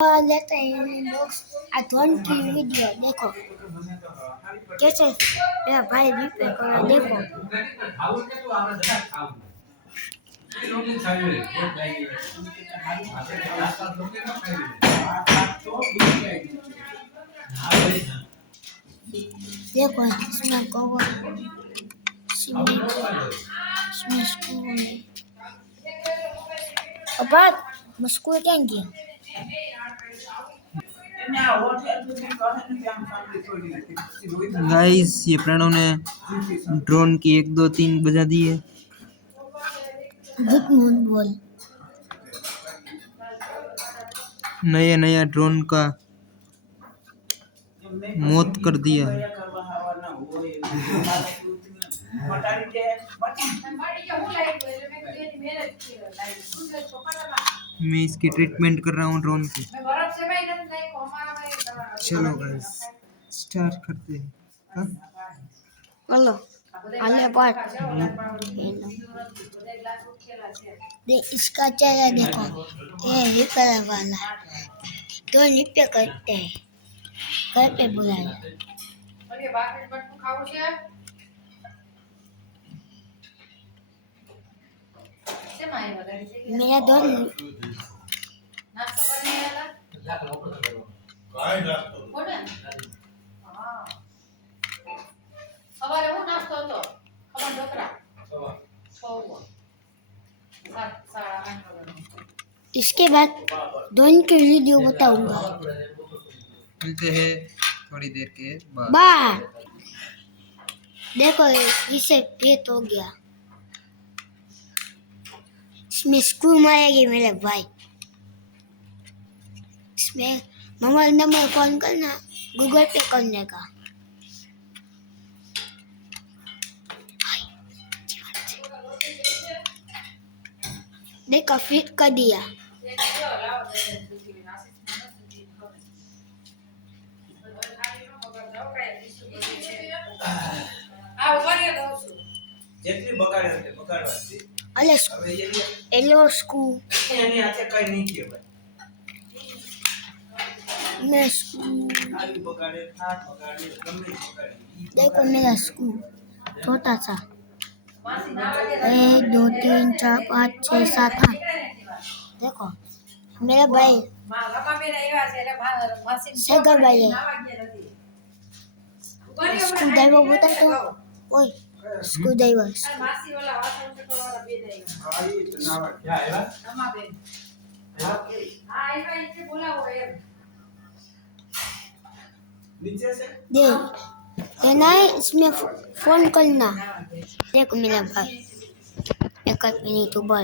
लेते हैं बॉक्स धन की वीडियो देखो कैसे मेरा भाई रिपेयर कर रहा देखो। देखो इसमें कवर इसमें स्क्रू है और बात मुझको क्या किया गाइस ये प्रणव ने ड्रोन की 1 2 3 बजा दी है। बोल नया नया ड्रोन का मौत कर दिया। मैं इसकी ट्रीटमेंट कर रहा हूँ ड्रोन की। चलो गाइस स्टार्ट करते हैं। हेलो आने पर इसका चेहरा देखो ये रिपेयर वाला तो रिपेयर करते हैं घर पे बुलाया मेरा दोन इसके बाद दोनों की वीडियो बताऊंगा। मिलते हैं थोड़ी देर के बाद देखो इसे पेट हो गया इसमें स्क्रू मारेगी मेरे भाई। इसमें मोबाइल नंबर फोन करना गूगल पे करने का। देखो फिट कर दिया। एलो स्क्रू मैं देखो मेरा स्क्रू छोटा सा 1 2 3 4 5 6 7 8 देखो मेरा भाई सगर भाई है स्क्रू ड्राइवर बोलता तो ओए स्क्रू ड्राइवर दे ना इसमें फोन करना। देखो मेरा भाई एक मिनट ऊपर